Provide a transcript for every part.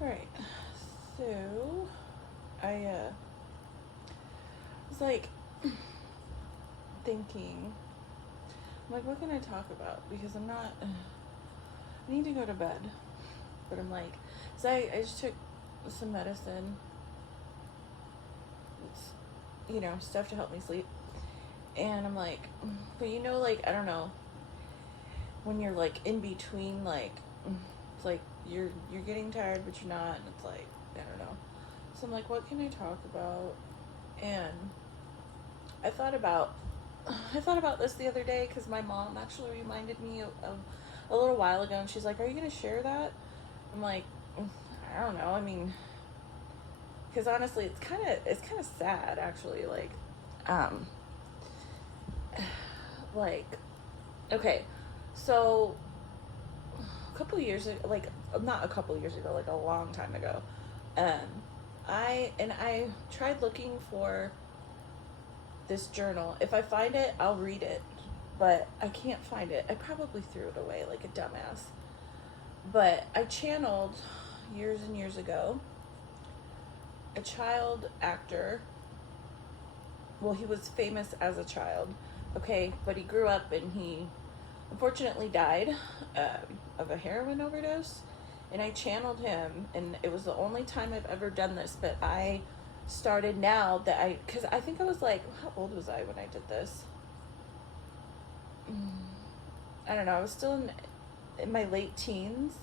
Alright, so I was like thinking, I'm like, what can I talk about? Because I need to go to bed. But I'm like, so I just took some medicine. It's, stuff to help me sleep. And I'm like, but like, I don't know, when you're like in between, like, it's like you're getting tired, but you're not. And it's like, I don't know. So I'm like, what can I talk about? And I thought about this the other day because my mom actually reminded me of a little while ago, and she's like, "Are you gonna share that?" I'm like, I don't know. I mean, because honestly, it's kind of sad actually. Um, like, okay, so a couple years ago, like not a couple years ago, like a long time ago, um, I tried looking for this journal. If I find it, I'll read it. But I can't find it. I probably threw it away like a dumbass. But I channeled years and years ago a child actor. Well, he was famous as a child, okay? But he grew up and he unfortunately died of a heroin overdose. And I channeled him, and it was the only time I've ever done this. But I started now that because I think I was like, how old was I when I did this? I don't know. I was still in my late teens,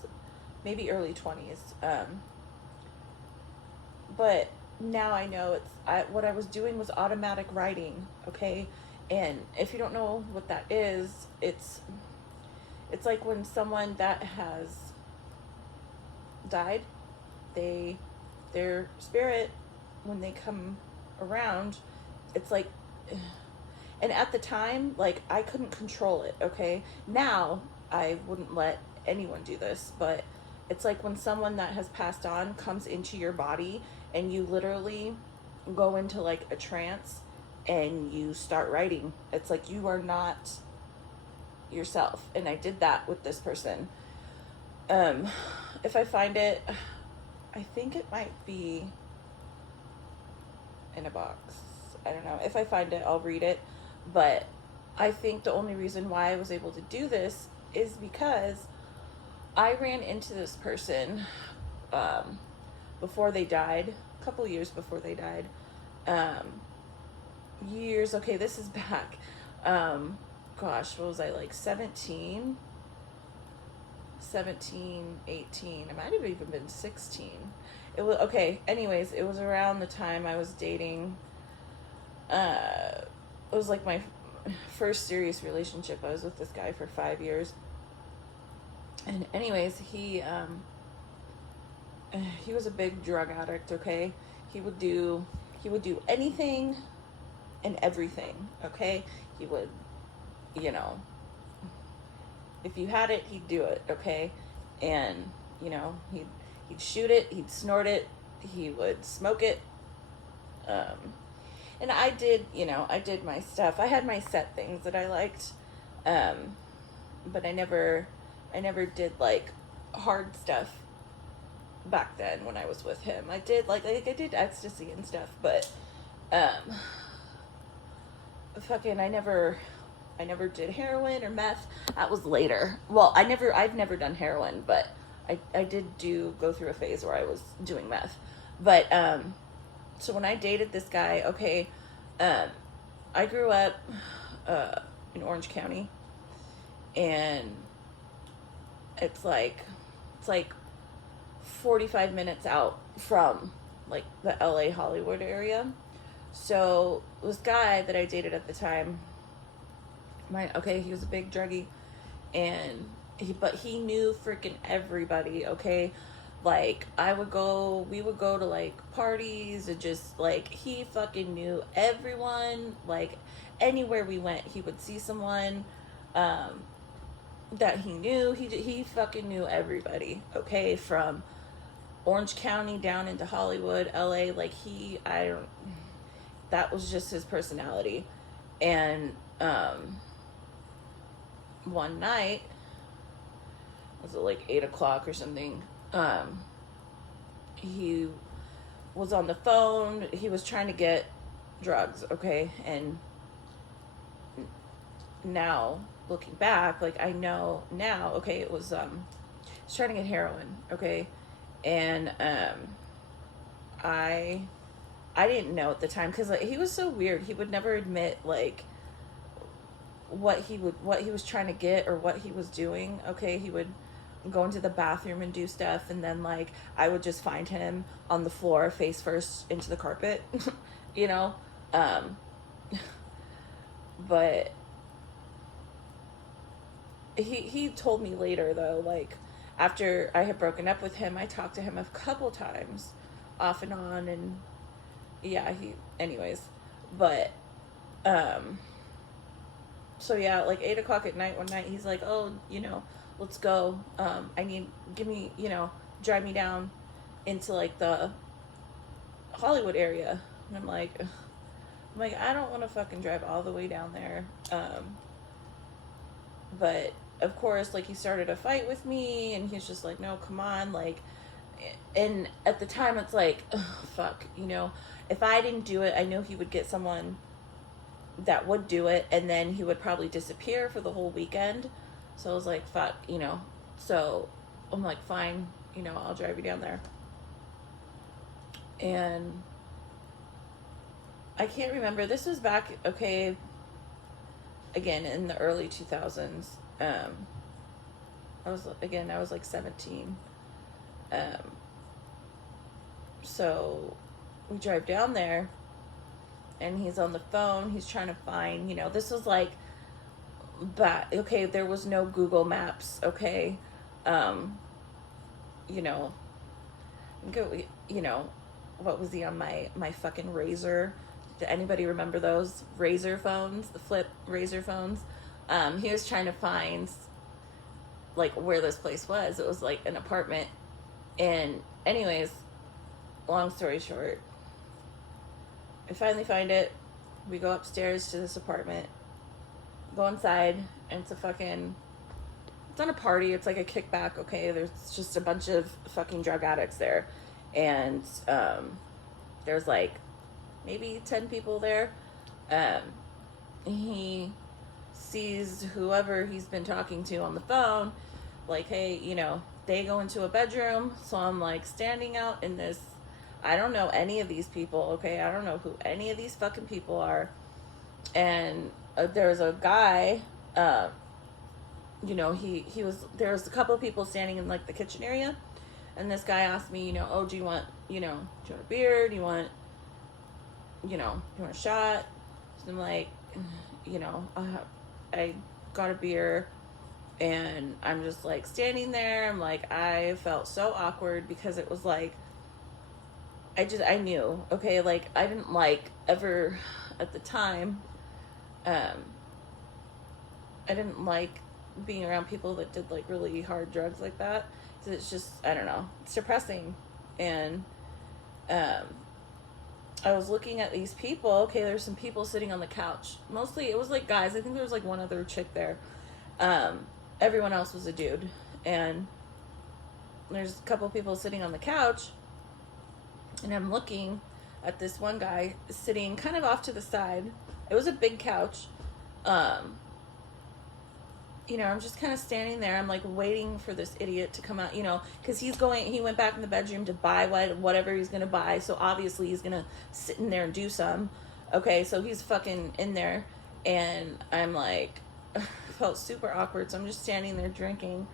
maybe early 20s. But now I know what I was doing was automatic writing, okay? And if you don't know what that is, it's like when someone that has died, their spirit, when they come around, it's like, and at the time, like, I couldn't control it, okay? Now I wouldn't let anyone do this, but it's like when someone that has passed on comes into your body and you literally go into like a trance and you start writing. It's like you are not yourself. And I did that with this person. If I find it, I think it might be in a box. I don't know. If I find it, I'll read it. But I think the only reason why I was able to do this is because I ran into this person before they died, a couple years before they died. Okay, this is back. Gosh, what was I, like 17, 18? I might have even been 16. It was, okay, anyways, it was around the time I was dating. It was like my first serious relationship. I was with this guy for 5 years. And anyways, he was a big drug addict, okay? He would do anything and everything, okay? He would, if you had it, he'd do it, okay? And, he'd shoot it, he'd snort it, he would smoke it. And I did my stuff. I had my set things that I liked. But I never did like hard stuff back then when I was with him. I did like I did ecstasy and stuff, but fucking I never did heroin or meth. That was later. Well, I've never done heroin, but I did go through a phase where I was doing meth. But so when I dated this guy, okay, I grew up in Orange County, and it's like 45 minutes out from like the LA Hollywood area. So this guy that I dated at the time, he was a big druggie, and he knew freaking everybody, okay? Like we would go to like parties, and just like he fucking knew everyone. Like anywhere we went, he would see someone that he knew. He fucking knew everybody, okay? From Orange County down into Hollywood, LA, like that was just his personality. And one night, was it like 8 o'clock or something? he was on the phone. He was trying to get drugs, okay? And now, looking back, like, I know now, okay, it was, he's trying to get heroin, okay? And, I didn't know at the time, because, like, he was so weird. He would never admit, like, what he was trying to get or what he was doing, okay? He would go into the bathroom and do stuff, and then, like, I would just find him on the floor face first into the carpet. You know, but he told me later, though, like, after I had broken up with him, I talked to him a couple times off and on, and yeah, anyways, but so yeah, like 8 o'clock at night one night, he's like, oh, let's go. Give me, drive me down into, like, the Hollywood area. And I'm like, I don't want to fucking drive all the way down there. But of course, like, he started a fight with me, and he's just like, no, come on, like, and at the time it's like, ugh, fuck, if I didn't do it, I know he would get someone that would do it, and then he would probably disappear for the whole weekend. So I was like, fuck, so I'm like, fine, I'll drive you down there. And I can't remember, this was back, okay, again, in the early 2000s. I was like 17. So we drive down there, and he's on the phone. He's trying to find, this was like, okay, there was no Google Maps, okay? What was he on my fucking Razor? Did anybody remember those Razor phones, the flip Razor phones? He was trying to find, like, where this place was. It was like an apartment. And anyways, long story short, I finally find it. We go upstairs to this apartment, go inside, and it's not a party, it's like a kickback, okay? There's just a bunch of fucking drug addicts there. And there's like maybe 10 people there. He sees whoever he's been talking to on the phone, like, hey, they go into a bedroom. So I'm like standing out in this, I don't know any of these people, okay? I don't know who any of these fucking people are. And there's a guy, there was a couple of people standing in, like, the kitchen area. And this guy asked me, oh, do you want a beer? Do you want, a shot? So I'm like, I got a beer, and I'm just, like, standing there. I'm like, I felt so awkward, because it was like, I knew, okay, like, I didn't like ever at the time, I didn't like being around people that did, like, really hard drugs like that. So it's just, I don't know, it's depressing. And I was looking at these people. Okay, there's some people sitting on the couch. Mostly it was like guys. I think there was like one other chick there. Everyone else was a dude. And there's a couple people sitting on the couch, and I'm looking at this one guy sitting kind of off to the side. It was a big couch. I'm just kind of standing there. I'm like waiting for this idiot to come out, because he went back in the bedroom to buy whatever he's going to buy. So obviously he's going to sit in there and do some. Okay, so he's fucking in there, and I'm like, felt super awkward. So I'm just standing there drinking,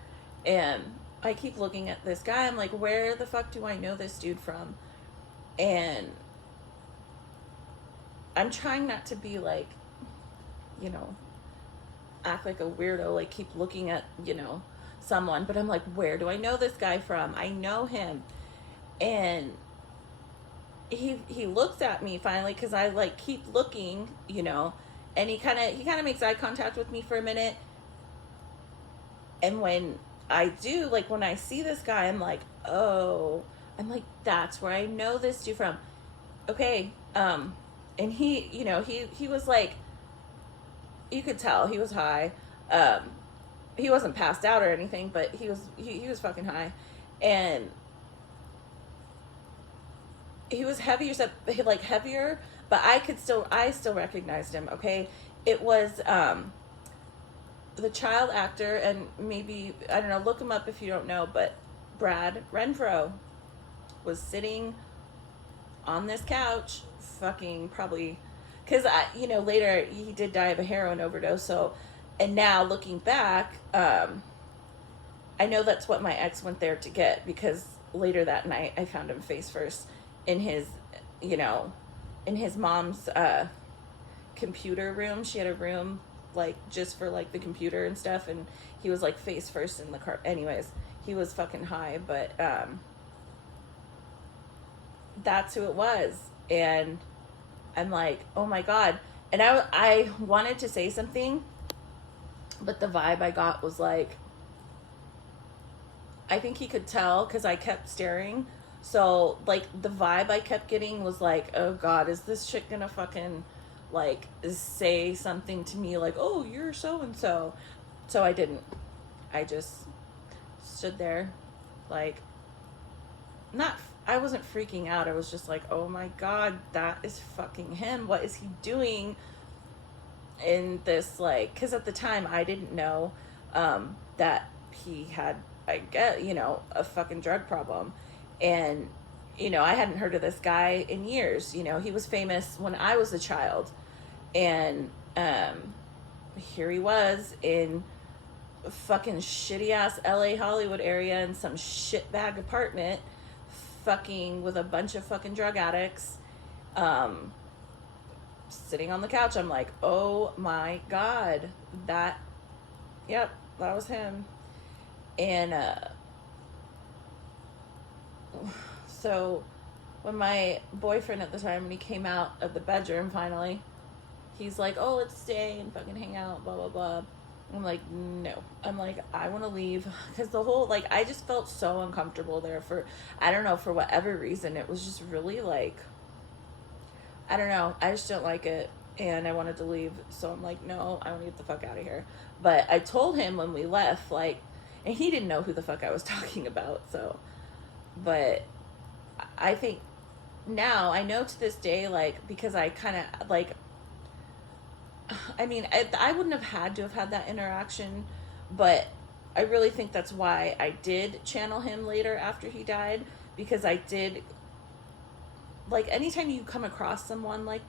and I keep looking at this guy. I'm like, where the fuck do I know this dude from? And I'm trying not to be like, act like a weirdo, like keep looking at, someone, but I'm like, where do I know this guy from? I know him. And he looks at me finally, because I like keep looking, and he kind of makes eye contact with me for a minute. And when I do, like, when I see this guy, I'm like, oh, that's where I know this dude from. Okay. And he was like, you could tell he was high. He wasn't passed out or anything, but he was fucking high. And he was heavier, like heavier, but I still recognized him. Okay, it was the child actor, and maybe I don't know. Look him up if you don't know, but Brad Renfro was sitting on this couch, fucking probably, because later he did die of a heroin overdose. So, and now looking back, I know that's what my ex went there to get, because later that night I found him face first in his, in his mom's computer room. She had a room like just for like the computer and stuff, and he was like face first in the car. Anyways, he was fucking high, but that's who it was. And I'm like, oh my god. And I wanted to say something, but the vibe I got was like, I think he could tell because I kept staring. So like the vibe I kept getting was like, oh god, is this chick gonna fucking like say something to me like, oh, you're so and so. So I didn't. I just stood there like, I wasn't freaking out. I was just like, oh my god, that is fucking him. What is he doing in this, like, because at the time I didn't know that he had, I get, a fucking drug problem. And, I hadn't heard of this guy in years. He was famous when I was a child. And here he was in a fucking shitty ass LA Hollywood area in some shitbag apartment, fucking with a bunch of fucking drug addicts, sitting on the couch. I'm like, oh my god, that was him. And so when my boyfriend at the time, when he came out of the bedroom finally, he's like, oh, let's stay and fucking hang out, blah blah blah. I'm like, no. I'm like, I want to leave, because the whole, like, I just felt so uncomfortable there for, I don't know, for whatever reason. It was just really like, I don't know, I just don't like it, and I wanted to leave. So I'm like, no, I want to get the fuck out of here. But I told him when we left, like, and he didn't know who the fuck I was talking about. So, but I think now I know to this day, like, because I kind of like, I mean, I wouldn't have had to have had that interaction, but I really think that's why I did channel him later after he died, because I did, like, anytime you come across someone, like,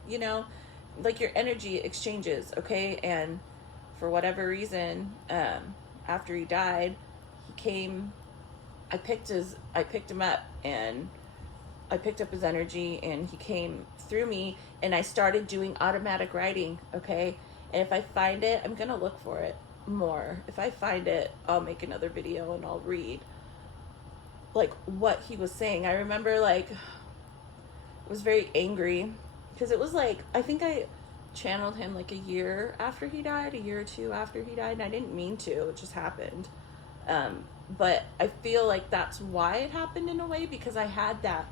like your energy exchanges, okay? And for whatever reason, after he died, he came, I picked him up, and I picked up his energy, and he came through me, and I started doing automatic writing, okay? And if I find it, I'm gonna look for it more. If I find it, I'll make another video and I'll read, like, what he was saying. I remember, like, I was very angry, because it was like, I think I channeled him like a year after he died, a year or two after he died, and I didn't mean to, it just happened. But I feel like that's why it happened in a way, because I had that,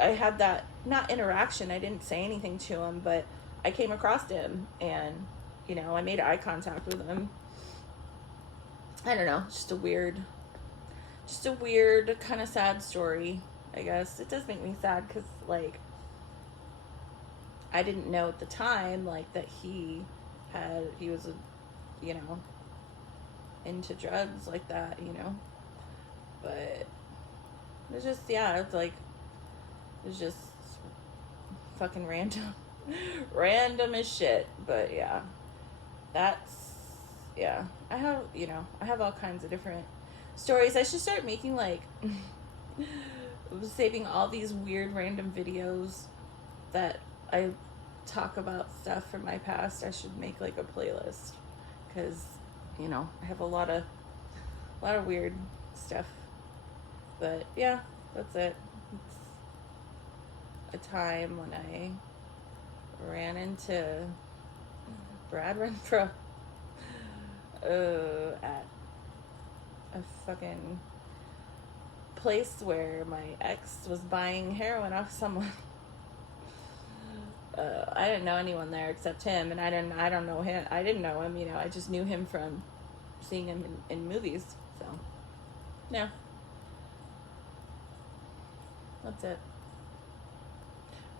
I had that, not interaction, I didn't say anything to him, but I came across him, and, I made eye contact with him. I don't know, just a weird kind of sad story, I guess. It does make me sad, because, like, I didn't know at the time, like, that he was, into drugs like that, but it's just, it's like, it's just fucking random as shit. But I have all kinds of different stories. I should start making, like, saving all these weird random videos that I talk about stuff from my past. I should make, like, a playlist, because I have a lot of weird stuff. But yeah, that's it. It's a time when I ran into Brad Renfro at a fucking place where my ex was buying heroin off someone. I didn't know anyone there except him, and I don't know him. I didn't know him, I just knew him from seeing him in movies. So, yeah. That's it.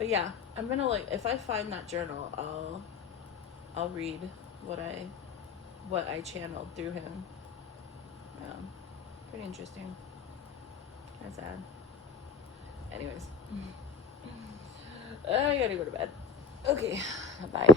But yeah, I'm gonna like, if I find that journal, I'll read what I channeled through him. Yeah, pretty interesting. That's sad. Anyways, I gotta go to bed. Okay, bye.